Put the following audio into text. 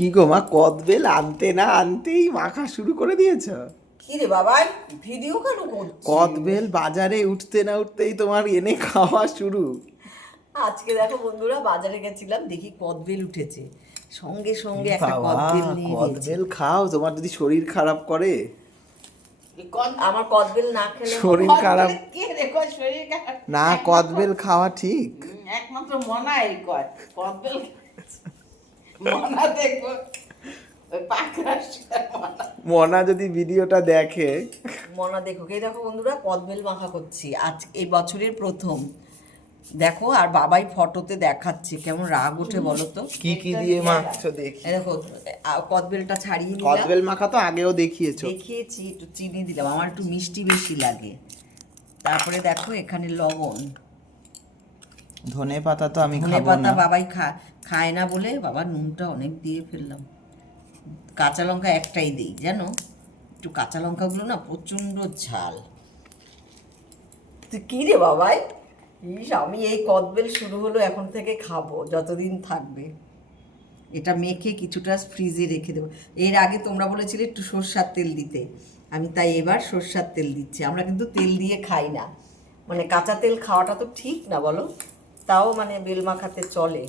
কি গো মা, কদবেল আনতে না আনতেই মাখা শুরু করে দিয়েছ? কি রে বাবাই, ভিডিও কেন করছিস? কদবেল বাজারে উঠতে না উঠতেই তোমার এনে খাওয়া শুরু। আজকে দেখো বন্ধুরা, বাজারে গেছিলাম, দেখি কদবেল উঠেছে, সঙ্গে সঙ্গে একটা বাবা, কদবেল নিয়ে নিয়েছি। কদবেল খাও, তোমার যদি শরীর খারাপ করে। আমার কদবেল না খেলে শরীর খারাপ কে রে কয় শরীর খারাপ? না, কদবেল খাওয়া ঠিক। একমাত্র মনাই কয় কদবেল মনা দেখবো ওই পাকড়ার মনা। মনা যদি ভিডিওটা দেখে। মনা দেখো, কে দেখো বন্ধুরা, কদবেল মাখা করছি আজ এই বছরের প্রথম। দেখো, আর বাবাই ফটোতে দেখাচ্ছে, কেমন রাগ ওঠে বলো তো। কি কি দিয়ে মাখছো দেখি। এই দেখো, কদবেলটা ছাড়িয়ে নিলাম, কদবেল মাখা তো আগেও দেখিয়েছো। দেখিয়েছি, একটু চিনি দিলাম, আমার একটু মিষ্টি বেশি লাগে। তারপরে দেখো এখানে লবণ, ধনে পাতা তো আমি ধনে খাবো পাতা না। বাবাই খায় না বলে বাবা নুনটা অনেক দিয়ে ফেললাম। কাঁচা লঙ্কা একটাই দিই জানো, একটু কাঁচা লঙ্কাগুলো না প্রচণ্ড ঝাল। তুই কী রে বাবাই, ইস, আমি এই কদবেল শুরু হলো এখন থেকে খাবো যতদিন থাকবে। এটা মেখে কিছুটা ফ্রিজে রেখে দেবো। এর আগে তোমরা বলেছিলে একটু সর্ষার তেল দিতে, আমি তাই এবার সর্ষার তেল দিচ্ছি। আমরা কিন্তু তেল দিয়ে খাই না, মানে কাঁচা তেল খাওয়াটা তো ঠিক না বলো, তাও মানে বেল মাখাতে চলে।